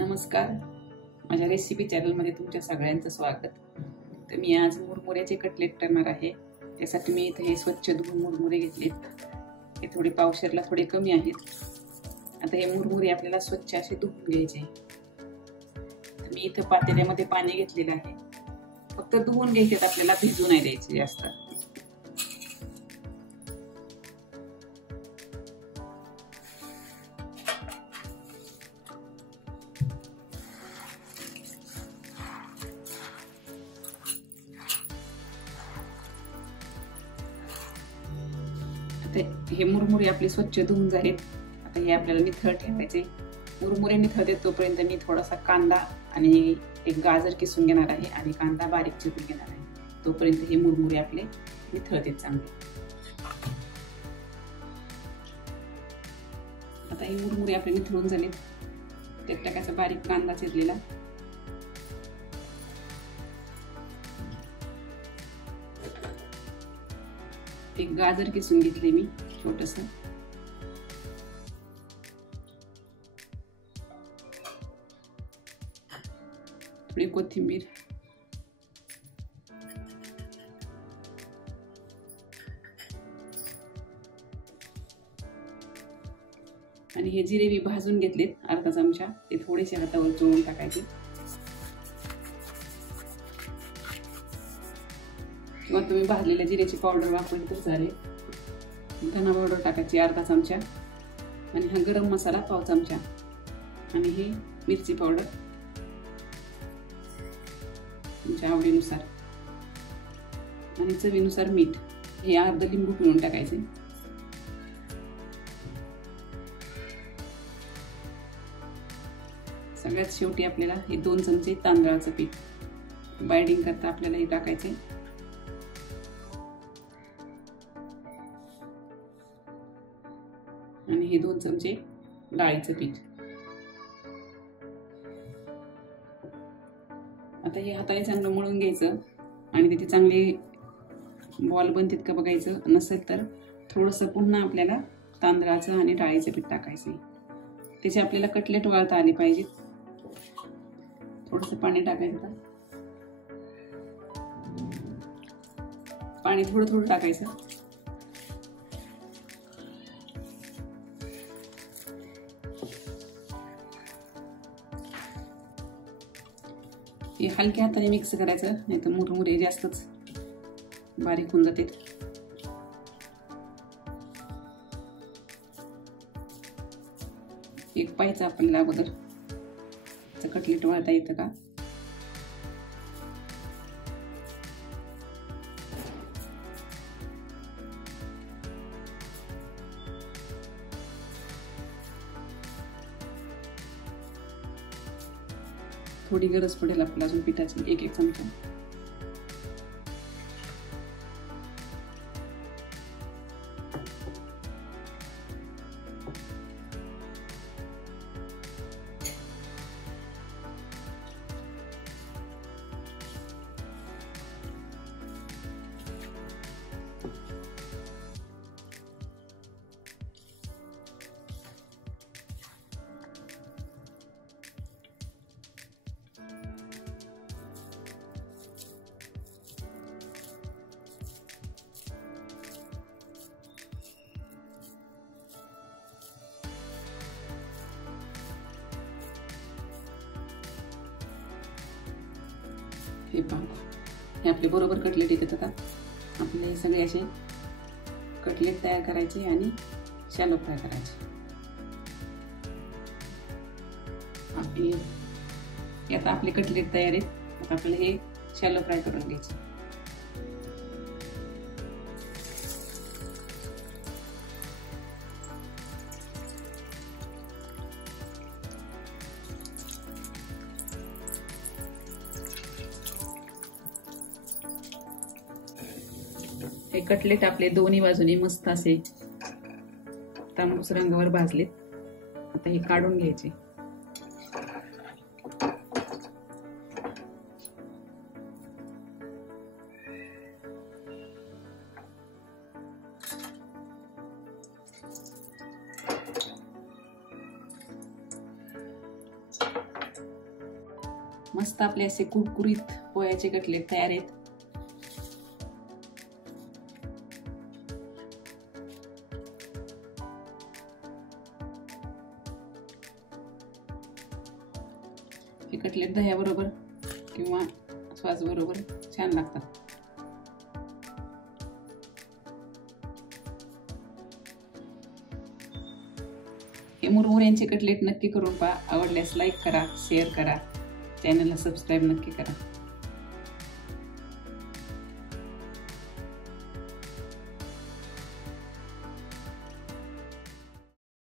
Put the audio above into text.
नमस्कार, माझ्या रेसिपी चॅनलमध्ये तुमच्या सगळ्यांचं स्वागत. तर मी आज मुरमुऱ्याचे कटलेट करणार आहे. त्यासाठी मी इथे हे स्वच्छ धुवून मुरमुरे घेतलेत. हे थोडे पावशेरला थोडे कमी आहेत. आता हे मुरमुरे आपल्याला स्वच्छ असे धुवून घ्यायचे. तर मी इथं पातेल्यामध्ये पाणी घेतलेलं आहे. फक्त धुवून घ्यायचे, आपल्याला भिजू नाही द्यायचे जास्त. हे मुरमुरे आपले स्वच्छ धुवून झालेत. आता हे आपल्याला निथळ ठेवायचे. मुरमुरे निथळते तोपर्यंत मी थोडासा कांदा आणि एक गाजर किसून घेणार आहे आणि कांदा बारीक चिरून घेणार आहे. तोपर्यंत हे मुरमुरे आपले निथळते चांगले. आता हे मुरमुरे आपले निथळून झालेत. त्यात टाकायचा बारीक कांदा चिरलेला, एक गाजर किसून घेतले मी छोटस, थोडी कोथिंबीर, आणि हे जिरे मी भाजून घेतलेत अर्धा चमचा. ते थोडेसे हातावर चोळून टाकायचे किंवा तुम्ही भाजलेल्या जिऱ्याची पावडर वापरली तर चालेल. धना पावडर टाकायची अर्धा चमचा आणि हा गरम मसाला पाव चमचा आणि हे मिरची पावडर तुमच्या आवडीनुसार आणि चवीनुसार मीठ. हे अर्ध लिंबू पिळून टाकायचे. सगळ्यात शेवटी आपल्याला हे 2 चमचे तांदळाचं पीठ बाइंडिंग करता आपल्याला हे टाकायचे. आणि हे 2 चमचे डाळीचं पीठ. आता हे हाताने चांगलं मळून घ्यायचं आणि तिथे चांगले बॉल बनतात का बघायचं. नसेल तर थोडंसं पुन्हा आपल्याला तांदळाचं आणि डाळीचं पीठ टाकायचं. त्याचे आपल्याला कटलेट वळता आली पाहिजेत. थोडंसं पाणी टाकायचं. पाणी थोडं थोडं टाकायचं. हे हलक्या हाताने मिक्स करायचं, नाही तर मुरमुरे जास्तच बारीक होऊन जाते. एक पाहायचं आपल्याला अगोदर कटलेट वळता येतं का. थोडी गरज पडेल आपल्याला अजून पिठाची, एक चमचा. हे पहा, हे आपले बरोबर कटलेट येतात. आता आपले सगळे असे कटलेट तयार करायचे आणि शॅलो फ्राय करायचे. आता आपले कटलेट तयार आहेत. आता आपल्याला हे शॅलो फ्राय करून घ्यायचे. हे कटलेट आपले दोन्ही बाजूने मस्त असे तांबूस रंगावर भाजलेत. आता हे काढून घ्यायचे. मस्त आपले असे कुरकुरीत पोह्याचे कटलेट तयार आहेत. हे कटलेट दह्याबरोबर किंवा सॉस बरोबर छान लागतात. हे मुरमुऱ्यांचे कटलेट नक्की करून पहा. आवडल्यास लाईक करा, शेअर करा, चॅनलला सबस्क्राईब नक्की करा.